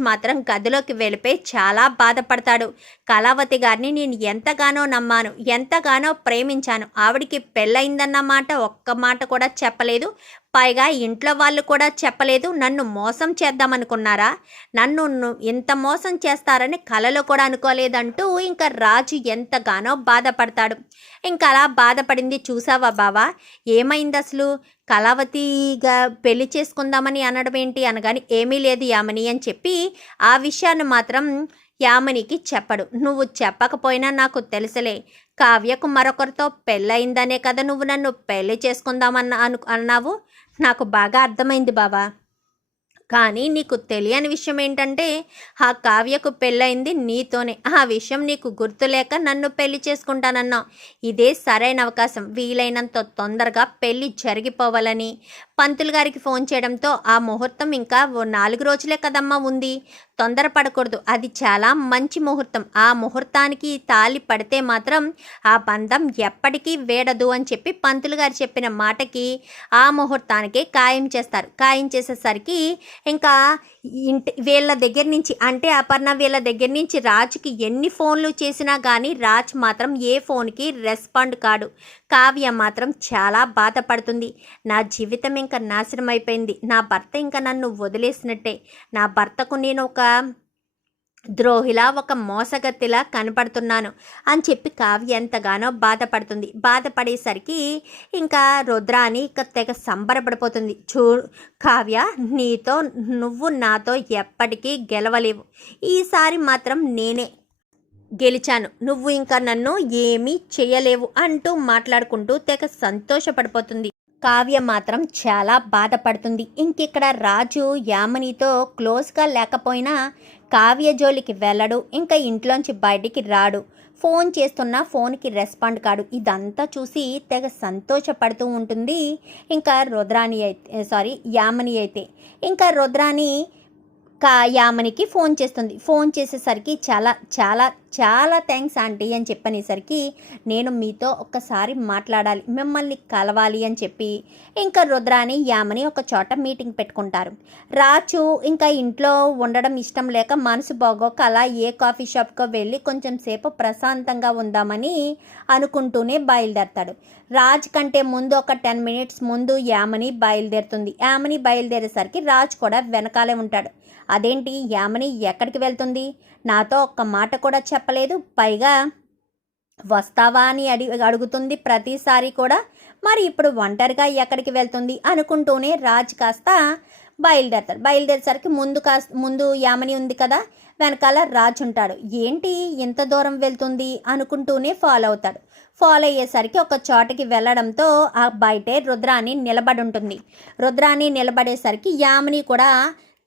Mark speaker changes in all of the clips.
Speaker 1: మాత్రం గదిలోకి వెళ్ళిపోయి చాలా బాధపడతాడు. కళావతి గారిని నేను ఎంతగానో నమ్మాను ఎంతగానో ప్రేమించాను. ఆవిడికి పెళ్ళయిందన్న మాట ఒక్క మాట కూడా చెప్పలేదు. పైగా ఇంట్లో వాళ్ళు కూడా చెప్పలేదు నన్ను మోసం చేద్దామనుకున్నారా? నన్ను ఇంత మోసం చేస్తారని కలలో కూడా అనుకోలేదంటూ ఇంకా రాజు ఎంతగానో బాధపడతాడు. ఇంకా అలా బాధపడింది చూసావా బావా? ఏమైంది అసలు? కళావతిగా పెళ్ళి చేసుకుందామని అనడం ఏంటి అనగాని ఏమీ లేదు యామని అని చెప్పి ఆ విషయాన్ని మాత్రం యామనికి చెప్పడు. నువ్వు చెప్పకపోయినా నాకు తెలుసులే. కావ్యకు మరొకరితో పెళ్ళయిందనే కదా నువ్వు నన్ను పెళ్ళి చేసుకుందామన్న అను అన్నావు? నాకు బాగా అర్థమైంది బావా. కానీ నీకు తెలియని విషయం ఏంటంటే ఆ కావ్యకు పెళ్ళయింది నీతోనే. ఆ విషయం నీకు గుర్తులేక నన్ను పెళ్ళి చేసుకుంటానన్నావు. ఇదే సరైన అవకాశం. వీలైనంత తొందరగా పెళ్ళి జరిగిపోవాలని. పంతులు గారికి ఫోన్ చేయడంతో ఆ ముహూర్తం ఇంకా ఓ నాలుగు రోజులే కదమ్మా ఉంది. తొందరపడకూడదు. అది చాలా మంచి ముహూర్తం. ఆ ముహూర్తానికి తాళి పడితే మాత్రం ఆ బంధం ఎప్పటికీ వేడదు అని చెప్పి పంతులు గారు చెప్పిన మాటకి ఆ ముహూర్తానికే ఖాయం చేస్తారు. ఖాయం చేసేసరికి ఇంకా ఇంటి వీళ్ళ దగ్గర నుంచి అంటే అపర్ణ వీళ్ళ దగ్గర నుంచి రాజుకి ఎన్ని ఫోన్లు చేసినా కానీ రాజ్ మాత్రం ఏ ఫోన్కి రెస్పాండ్ కాడు. కావ్య మాత్రం చాలా బాధపడుతుంది. నా జీవితం ఇంకా నాశనం అయిపోయింది నా భర్త ఇంకా నన్ను వదిలేసినట్టే. నా భర్తకు నేను ఒక ద్రోహిలా ఒక మోసగత్తిలా కనపడుతున్నాను అని చెప్పి కావ్య ఎంతగానో బాధపడుతుంది. బాధపడేసరికి ఇంకా రుద్రాని ఇక తెగ సంబరపడిపోతుంది. చూ కావ్య నీతో నువ్వు నాతో ఎప్పటికీ గెలవలేవు. ఈసారి మాత్రం నేనే గెలిచాను. నువ్వు ఇంకా నన్ను ఏమీ చేయలేవు అంటూ మాట్లాడుకుంటూ తెగ సంతోషపడిపోతుంది. కావ్య మాత్రం చాలా బాధపడుతుంది. ఇంకిక్కడ రాజు యామనితో క్లోజ్గా లేకపోయినా కావ్య జోలికి వెళ్ళడు ఇంకా ఇంట్లోంచి బయటికి రాడు. ఫోన్ చేస్తున్న ఫోన్కి రెస్పాండ్ కాడు. ఇదంతా చూసి తెగ సంతోషపడుతూ ఉంటుంది. ఇంకా రుద్రాణి అయితే సారీ యామని అయితే. ఇంకా రుద్రాణి కా యామనికి ఫోన్ చేస్తుంది. ఫోన్ చేసేసరికి చాలా చాలా చాలా థ్యాంక్స్ ఆంటీ అని చెప్పనేసరికి నేను మీతో ఒక్కసారి మాట్లాడాలి మిమ్మల్ని కలవాలి అని చెప్పి ఇంకా రుద్రాని యామని ఒక చోట మీటింగ్ పెట్టుకుంటారు. రాచు ఇంకా ఇంట్లో ఉండడం ఇష్టం లేక మనసు బాగోక అలా ఏ కాఫీ షాప్కో వెళ్ళి కొంచెం సేపు ప్రశాంతంగా ఉందామని అనుకుంటూనే బయలుదేరతాడు. రాజ్ కంటే ముందు ఒక టెన్ మినిట్స్ ముందు యామని బయలుదేరుతుంది. యామని బయలుదేరేసరికి రాజ్ కూడా వెనకాలే ఉంటాడు. అదేంటి? యామని ఎక్కడికి వెళ్తుంది? నాతో ఒక్క మాట కూడా చెప్పలేదు. పైగా వస్తావా అని అడి అడుగుతుంది ప్రతిసారి కూడా. మరి ఇప్పుడు ఒంటరిగా ఎక్కడికి వెళ్తుంది అనుకుంటూనే రాజ్ కాస్త బయలుదేరతాడు. బయలుదేరేసరికి ముందు కాస్త ముందు యామని ఉంది కదా వెనకాల రాజ్ ఉంటాడు. ఏంటి ఎంత దూరం వెళ్తుంది అనుకుంటూనే ఫాలో అవుతాడు. ఫాలో అయ్యేసరికి ఒక చోటకి వెళ్ళడంతో ఆ బయటే రుద్రాని నిలబడి ఉంటుంది. రుద్రాని నిలబడేసరికి యామిని కూడా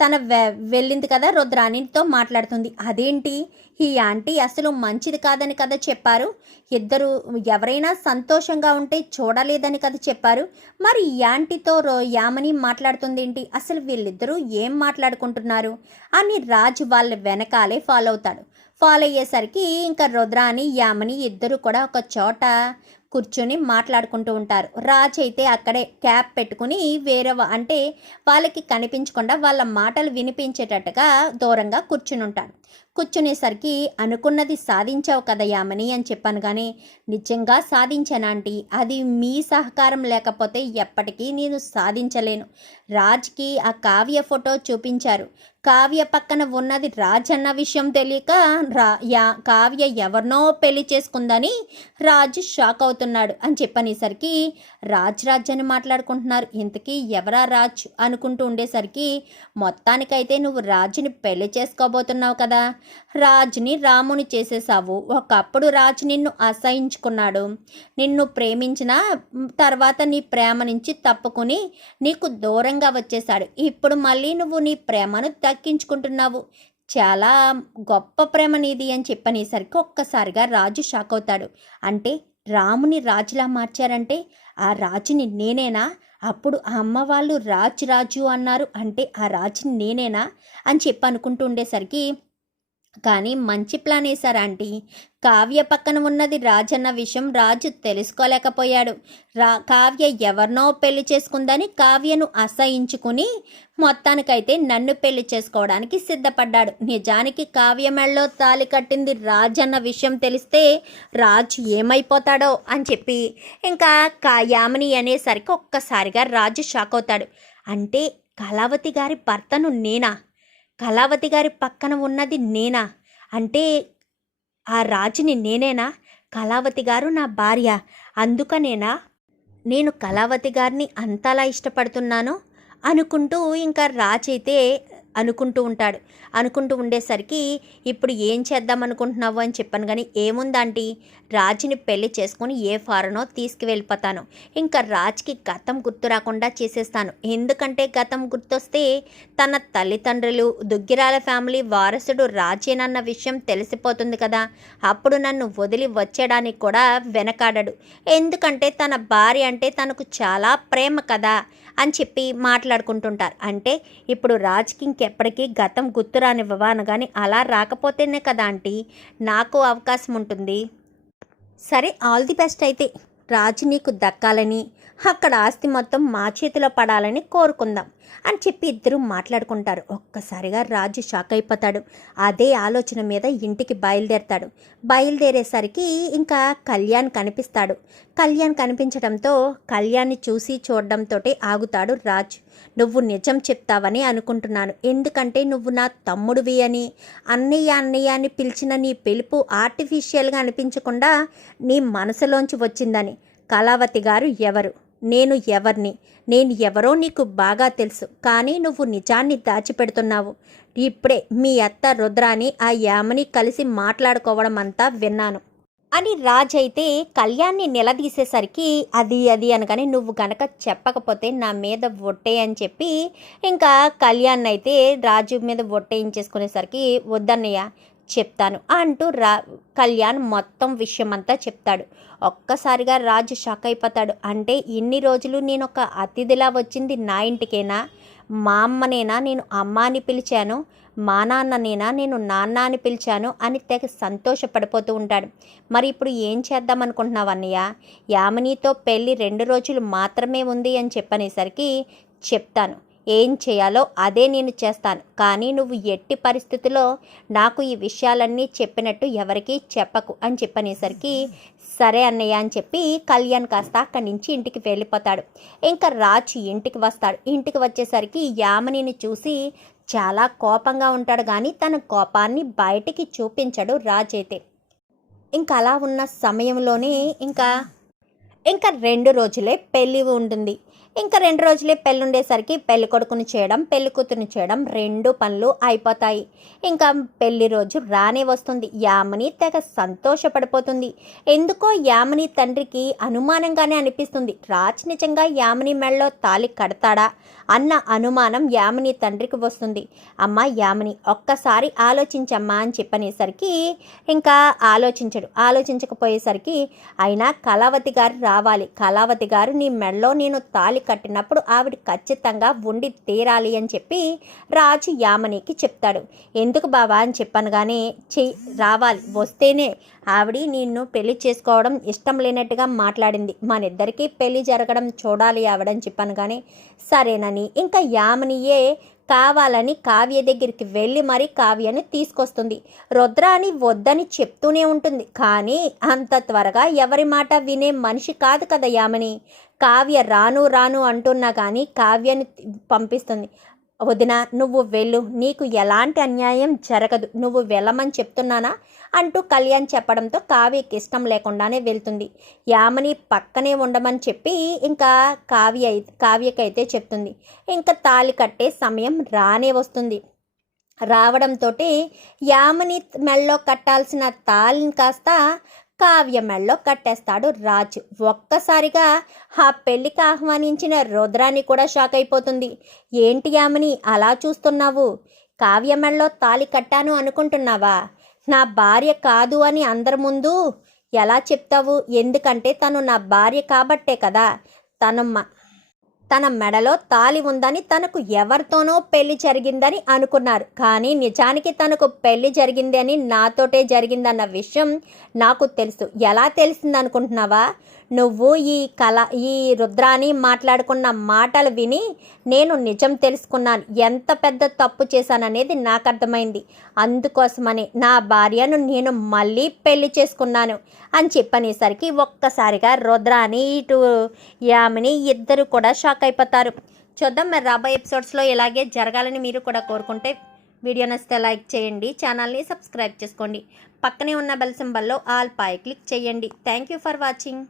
Speaker 1: తన వె వెళ్ళింది కదా రుద్రాణితో మాట్లాడుతుంది. అదేంటి? ఈ ఆంటీ అసలు మంచిది కాదని కదా చెప్పారు. ఇద్దరు ఎవరైనా సంతోషంగా ఉంటే చూడలేదని కదా చెప్పారు. మరి ఈ ఆంటీతో రో యామని మాట్లాడుతుంది ఏంటి? అసలు వీళ్ళిద్దరూ ఏం మాట్లాడుకుంటున్నారు? అని రాజు వాళ్ళ వెనకాలే ఫాలో అవుతాడు. ఫాలో అయ్యేసరికి ఇంకా రుద్రాని యామని ఇద్దరు కూడా ఒక చోట కూర్చొని మాట్లాడుకుంటూ ఉంటారు. రాజ్ అయితే అక్కడే క్యాప్ పెట్టుకుని వేరే అంటే వాళ్ళకి కనిపించకుండా వాళ్ళ మాటలు వినిపించేటట్టుగా దూరంగా కూర్చుని ఉంటాడు. కూర్చునేసరికి అనుకున్నది సాధించావు కదా యామని అని చెప్పాను కానీ నిజంగా సాధించానంటీ అది మీ సహకారం లేకపోతే ఎప్పటికీ నేను సాధించలేను. రాజ్కి ఆ కావ్య ఫోటో చూపించారు. కావ్య పక్కన ఉన్నది రాజ్ అన్న విషయం తెలియక రా యా కావ్య ఎవరినో పెళ్ళి చేసుకుందని రాజు షాక్ అవుతున్నాడు అని చెప్పనేసరికి రాజ్ రాజ్ అని మాట్లాడుకుంటున్నారు. ఇంతకీ ఎవరా రాజ్ అనుకుంటూ ఉండేసరికి మొత్తానికైతే నువ్వు రాజుని పెళ్ళి చేసుకోబోతున్నావు కదా. రాజుని రాముని చేసేసావు ఒకప్పుడు రాజు నిన్ను అసహించుకున్నాడు. నిన్ను ప్రేమించిన తర్వాత నీ ప్రేమ నుంచి తప్పుకుని నీకు దూరంగా వచ్చేశాడు. ఇప్పుడు మళ్ళీ నువ్వు నీ ప్రేమను దక్కించుకుంటున్నావు చాలా గొప్ప ప్రేమ నీది అని చెప్పనేసరికి ఒక్కసారిగా రాజు షాక్ అవుతాడు. అంటే రాముని రాజులా మార్చారంటే ఆ రాజుని నేనేనా? అప్పుడు ఆ అమ్మ వాళ్ళు రాజు రాజు అన్నారు. అంటే ఆ రాజుని నేనేనా? అని చెప్పి అనుకుంటూ ఉండేసరికి కానీ మంచి ప్లాన్ వేశారా ఆంటీ? కావ్య పక్కన ఉన్నది రాజన్న విషయం రాజు తెలుసుకోలేకపోయాడు. రా కావ్య ఎవరినో పెళ్ళి చేసుకుందని కావ్యను అసహించుకుని మొత్తానికైతే నన్ను పెళ్ళి చేసుకోవడానికి సిద్ధపడ్డాడు. నిజానికి కావ్య మెళ్ళలో తాలి కట్టింది రాజన్న విషయం తెలిస్తే రాజు ఏమైపోతాడో అని చెప్పి ఇంకా కా యామిని అనేసరికి ఒక్కసారిగా రాజు షాక్ అవుతాడు. అంటే కళావతి గారి భర్తను నేనా? కళావతి గారి పక్కన ఉన్నది నేనా? అంటే ఆ రాజుని నేనేనా? కళావతి గారు నా భార్య. అందుకనేనా? నేను కళావతి గారిని అంతలా ఇష్టపడుతున్నాను? అనుకుంటూ ఇంకా రాజైతే అయితే అనుకుంటూ ఉంటాడు. అనుకుంటూ ఉండేసరికి ఇప్పుడు ఏం చేద్దాం అనుకుంటున్నావు అని చెప్పాను కానీ ఏముందంటే రాజుని పెళ్ళి చేసుకొని ఏ ఫారనో తీసుకువెళ్ళిపోతాను. ఇంకా రాజ్కి గతం గుర్తు రాకుండా చేసేస్తాను. ఎందుకంటే గతం గుర్తొస్తే తన తల్లిదండ్రులు దుగ్గిరాల ఫ్యామిలీ వారసుడు రాజేనన్న విషయం తెలిసిపోతుంది కదా. అప్పుడు నన్ను వదిలి వచ్చేయడానికి కూడా వెనకాడడు. ఎందుకంటే తన భార్య అంటే తనకు చాలా ప్రేమ కదా. అని చెప్పి మాట్లాడుకుంటుంటారు. అంటే ఇప్పుడు రాజ్కి ఇంకెప్పటికీ గతం గుర్తు రానివ్వవా కానీ అలా రాకపోతేనే కదా ఆంటీ నాకు అవకాశం ఉంటుంది. సరే ఆల్ ది బెస్ట్ అయితే. రాజు నీకు దక్కాలని అక్కడ ఆస్తి మొత్తం మా చేతిలో పడాలని కోరుకుందాం అని చెప్పి ఇద్దరు మాట్లాడుకుంటారు. ఒక్కసారిగా రాజు షాక్ అయిపోతాడు. అదే ఆలోచన మీద ఇంటికి బయలుదేరతాడు. బయలుదేరేసరికి ఇంకా కళ్యాణ్ కనిపిస్తాడు. కళ్యాణ్ కనిపించడంతో కళ్యాణ్ని చూసి చూడడంతో ఆగుతాడు రాజ్. నువ్వు నిజం చెప్తావని అనుకుంటున్నాను. ఎందుకంటే నువ్వు నా తమ్ముడివి అని. అన్నయ్య అన్నయ్య అని పిలిచిన నీ పిలుపు ఆర్టిఫిషియల్గా అనిపించకుండా నీ మనసులోంచి వచ్చిందని. కళావతి గారు ఎవరు? నేను ఎవరిని? నేను ఎవరో నీకు బాగా తెలుసు కానీ నువ్వు నిజాన్ని దాచిపెడుతున్నావు. ఇప్పుడే మీ అత్త రుద్రాని ఆ యామని కలిసి మాట్లాడుకోవడం అంతా విన్నాను. అని రాజ్ అయితే కళ్యాణ్ని నిలదీసేసరికి అది అది అనగానే నువ్వు గనక చెప్పకపోతే నా మీద ఒట్టే అని చెప్పి ఇంకా కళ్యాణ్ అయితే రాజు మీద ఒట్టేయించేసుకునేసరికి వద్దన్నయ్య చెప్తాను అంటూ రా కళ్యాణ్ మొత్తం విషయం అంతా చెప్తాడు. ఒక్కసారిగా రాజు షాక్ అయిపోతాడు. అంటే ఇన్ని రోజులు నేను ఒక అతిథిలా వచ్చింది నా ఇంటికేనా? మా అమ్మనేనా నేను అమ్మ అని పిలిచాను? మా నాన్ననేనా నేను నాన్న అని పిలిచాను? అని తెగ సంతోషపడిపోతూ ఉంటాడు. మరి ఇప్పుడు ఏం చేద్దాం అనుకుంటున్నావు అన్నయ్య? యామినితో పెళ్ళి రెండు రోజులు మాత్రమే ఉంది అని చెప్పనేసరికి చెప్తాను. ఏం చేయాలో అదే నేను చేస్తాను. కానీ నువ్వు ఎట్టి పరిస్థితిలో నాకు ఈ విషయాలన్నీ చెప్పినట్టు ఎవరికీ చెప్పకు అని చెప్పనేసరికి సరే అన్నయ్య అని చెప్పి కళ్యాణ్ కాస్త అక్కడి నుంచి ఇంటికి వెళ్ళిపోతాడు. ఇంకా రాజు ఇంటికి వస్తాడు. ఇంటికి వచ్చేసరికి యామనిని చూసి చాలా కోపంగా ఉంటాడు కానీ తన కోపాన్ని బయటికి చూపించడు రాజైతే. అయితే ఇంకా అలా ఉన్న సమయంలోనే ఇంకా ఇంకా రెండు రోజులే పెళ్ళి ఉంటుంది. ఇంకా రెండు రోజులే పెళ్ళి ఉండేసరికి పెళ్ళి కొడుకుని చేయడం పెళ్ళి కూతురుని చేయడం రెండు పనులు అయిపోతాయి. ఇంకా పెళ్ళి రోజు రానే వస్తుంది. యామని తెగ సంతోషపడిపోతుంది. ఎందుకో యామని తండ్రికి అనుమానంగానే అనిపిస్తుంది. రాజ్ నిజంగా యామిని మెళ్ళలో తాలి కడతాడా అన్న అనుమానం యామిని తండ్రికి వస్తుంది. అమ్మ యామిని ఒక్కసారి ఆలోచించమ్మా అని చెప్పనేసరికి ఇంకా ఆలోచించడు. ఆలోచించకపోయేసరికి అయినా కళావతి గారు రావాలి. కళావతి గారు నీ మెడలో నేను తాలి కట్టినప్పుడు ఆవిడ ఖచ్చితంగా ఉండి తీరాలి అని చెప్పి రాజు యామనికి చెప్తాడు. ఎందుకు బావా? అని చెప్పాను కానీ చెయ్యి రావాలి. వస్తేనే ఆవిడ నిన్ను పెళ్ళి చేసుకోవడం ఇష్టం లేనట్టుగా మాట్లాడింది. మనిద్దరికీ పెళ్ళి జరగడం చూడాలి ఆవిడని చెప్పాను కానీ సరేనని. ఇంకా యామనియే కావాలని కావ్య దగ్గరికి వెళ్ళి మరీ కావ్యని తీసుకొస్తుంది. రుద్రాని వద్దని చెప్తూనే ఉంటుంది. కానీ అంత త్వరగా ఎవరి మాట వినే మనిషి కాదు కదా యామని. కావ్య రాను రాను అంటున్నా కానీ కావ్యని పంపిస్తుంది. వదిన నువ్వు వెళ్ళు. నీకు ఎలాంటి అన్యాయం జరగదు. నువ్వు వెళ్ళమని చెప్తున్నానా? అంటూ కళ్యాణ్ చెప్పడంతో కావ్యకి ఇష్టం లేకుండానే వెళ్తుంది. యామని పక్కనే ఉండమని చెప్పి ఇంకా కావ్య కావ్యకైతే చెప్తుంది. ఇంకా తాళి కట్టే సమయం రానే వస్తుంది. రావడంతో యామని మెళ్ళలో కట్టాల్సిన తాళిని కాస్త కావ్య మెళ్ళలో కట్టేస్తాడు రాజు. ఒక్కసారిగా ఆ పెళ్ళికి ఆహ్వానించిన రుద్రాన్ని కూడా షాక్ అయిపోతుంది. ఏంటి యామని అలా చూస్తున్నావు? కావ్య మెళ్ళలో తాళి కట్టాను అనుకుంటున్నావా? నా భార్య కాదు అని అందరి ముందు ఎలా చెప్తావు? ఎందుకంటే తను నా భార్య కాబట్టే కదా. తను తన మెడలో తాలి ఉందని తనకు ఎవరితోనో పెళ్ళి జరిగిందని అనుకున్నారు. కానీ నిజానికి తనకు పెళ్ళి జరిగిందని నాతోటే జరిగిందన్న విషయం నాకు తెలుసు. ఎలా తెలిసిందనుకుంటున్నావా? నువ్వు ఈ కళ ఈ రుద్రాని మాట్లాడుకున్న మాటలు విని నేను నిజం తెలుసుకున్నాను. ఎంత పెద్ద తప్పు చేశాననేది నాకు అర్థమైంది అందుకోసమని నా భార్యను నేను మళ్ళీ పెళ్ళి చేసుకున్నాను అని చెప్పనేసరికి ఒక్కసారిగా రుద్రాని ఇటు యామిని ఇద్దరు కూడా షాక్ అయిపోతారు. చూద్దాం మరి రాబోయే ఎపిసోడ్స్లో ఇలాగే జరగాలని మీరు కూడా కోరుకుంటే వీడియో నచ్చితే లైక్ చేయండి ఛానల్ని సబ్స్క్రైబ్ చేసుకోండి. పక్కనే ఉన్న బెల్ సింబల్లో ఆల్ పాయ్ క్లిక్ చేయండి. Thank you for watching.